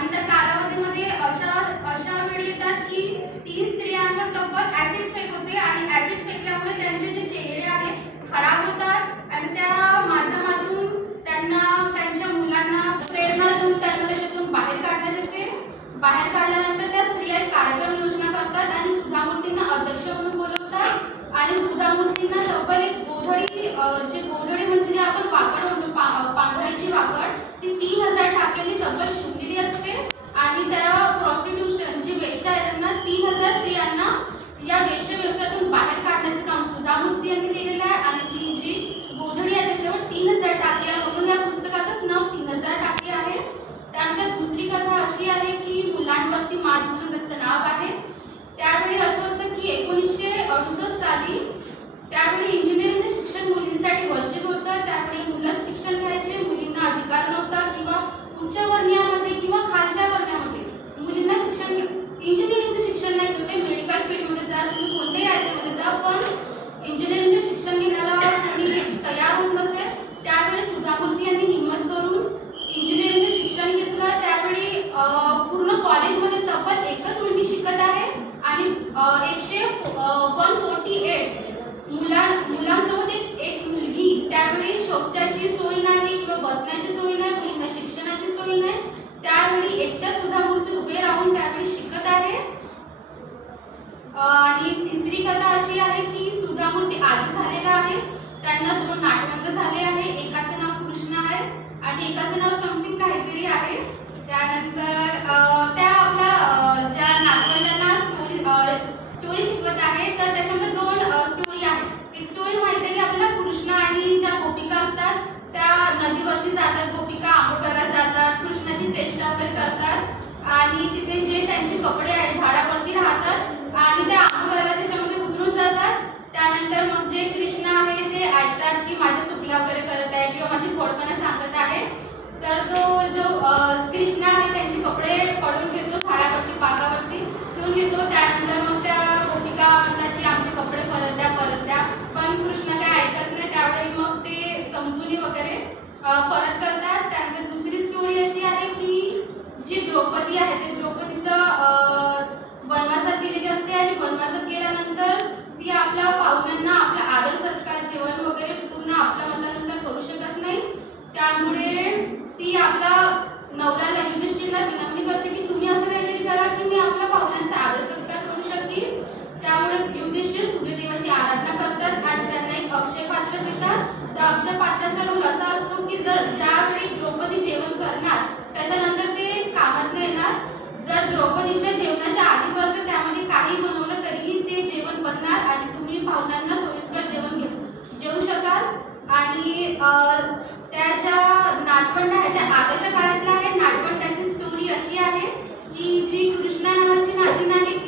आणि त्या कालावधीमध्ये अशा वेळी येतात की 3 स्त्रियांवर तब्बल ऍसिड फेक होते आणि ऍसिड फेकल्यामुळे त्यांचे जे चेहरे आहेत खराब होतात आणि त्या माध्यमातून त्यांना त्यांच्या मुलांना प्रेरणा देऊन त्यांना त्याच्यातून बाहेर काढण्यात येते. बाहेर काढल्यानंतर त्या स्त्रिया एक कार्यक्रम योजना करतात आणि सुधा मूर्तींना अध्यक्ष म्हणून बोलवतात आणि सुधा मूर्तींना तब्बल एक गोधडी जे गोधडी म्हणजे आपण वाकड म्हणतो पांघरायची वाकड ती 3000 टाक्यांनी तब्बल शिवलेली असते आणि त्या प्रॉस्टिट्यूशन जी वेश्या आहेत त्यांना 3000 स्त्रियांना या वेश्या व्यवसायातून बाहेर काढण्याचं काम सुधा मूर्ती यांनी केलेलं आहे आणि ती जी गोधडी आहे त्याच्यावर 3000 टाके आहे म्हणून या पुस्तकाचंच नाव 3000 टाके आहे. त्यानंतर दुसरी कथा अशी आहे की मुलांवरती मात म्हणून त्याचं नाव आहे. त्यावेळी असं होतं की 1968 साली त्यावेळी इंजिनिअरिंगचं शिक्षण मुलींसाठी वर्जित होतं. त्यावेळी मुलंच शिक्षण घ्यायचे, मुलींना अधिकार नव्हता किंवा उच्च वर्णीयामध्ये किंवा खालच्या वर्णामध्ये मुलींना शिक्षण इंजिनिअरिंगचं शिक्षण नाही होते. मेडिकल फील्डमध्ये जा, तुम्ही कोणत्याही याच्यामध्ये जा, पण इंजिनिअरिंगचं शिक्षण घेण्याला कोणी तयार होत नसेल. त्यावेळी सुधा मूर्ती यांनी हिंमत करून इंजिनिअरिंगचं शिक्षण घेतलं. त्यावेळी पूर्ण कॉलेजमध्ये तब्बल एकच मुलगी शिकत आहे आणि 148 मुलांसोबत एक मुलगी. त्यावेळी शौचाची सोय नाही किंवा बसण्याची सोय नाही, मुलींना शिक्षणाची सोय नाही. त्यावेळी एकट्या सुधा मूर्ती उभे राहून त्यावेळी शिकत आहे. आणि तिसरी कथा अशी आहे की सुधा मूर्ती आजी झालेला आहे. त्यांना 2 नातवंड झाले आहे. एकाचं नाव कृष्ण आहे आणि एकाचं नाव समथिंग काहीतरी आहे. त्यानंतर त्या आपल्या ज्या नातवंडांना स्टोरी शिकवत आहे तर त्याच्यामध्ये 2 स्टोरी आहेत. एक स्टोरी माहिती आहे की आपल्याला कृष्ण आणि ज्या गोपिका असतात त्या नदीवरती जातात, गोपिका आंघोळ करायला जातात, कृष्णाची चेष्टा वगैरे करतात आणि तिथे जे त्यांचे कपडे आहेत झाडावरती राहतात आणि त्या आंघोळ करायला त्याच्यामध्ये उतरून जातात. त्यानंतर मग जे कृष्ण आहे ते ऐकतात की माझ्या चुकल्या वगैरे करत आहे किंवा माझी खोडपणा सांगत आहे. तर तो जो कृष्ण आहे त्यांचे कपडे पडून घेतो, झाडावरती पाकावरती ठेवून घेतो. त्यानंतर मग त्या गोपिका म्हणतात की आमचे कपडे परत द्या, पण कृष्ण काय ऐकत नाही. त्यावेळी मग ते समजुनी वगैरे परत करतात. त्यानंतर दुसरी स्टोरी अशी आहे की जी द्रौपदी आहे ते द्रौपदीचं वनवासात गेलेली असते आणि वनवासात गेल्यानंतर ती आपल्या पाहुण्यांना आपला आदर सत्कार जेवण वगैरे पूर्ण आपल्या मतानुसार करू शकत नाही. त्यामुळे ती आपला नवऱ्याला युधिष्ठिरला विनंती करते की तुम्ही असं काहीतरी करा की मी आपल्या पाहुण्यांचा आदर सत्कार करू शकेन. त्यामुळे युधिष्ठिर सूर्यदेवाची आराधना करतात आणि त्यांना एक अक्षय पात्र देतात. त्या अक्षय पात्राचा रोल असा असतो की ज्यावेळी द्रौपदी जेवण करणार त्याच्यानंतर ते कामात नाही येणार. जर द्रौपदीच्या जेवणाच्या आधीपर्यंत त्यामध्ये काही बनवलं तरीही ते जेवण बनणार आणि तुम्ही पाहुण्यांना सोयीस्कर जेवू शकाल. आणि त्या ज्या नाटबंड आहे त्या आताच्या काळातल्या आहे. नाटबंडाची स्टोरी अशी आहे की जी कृष्णा नावाची नातीन आहे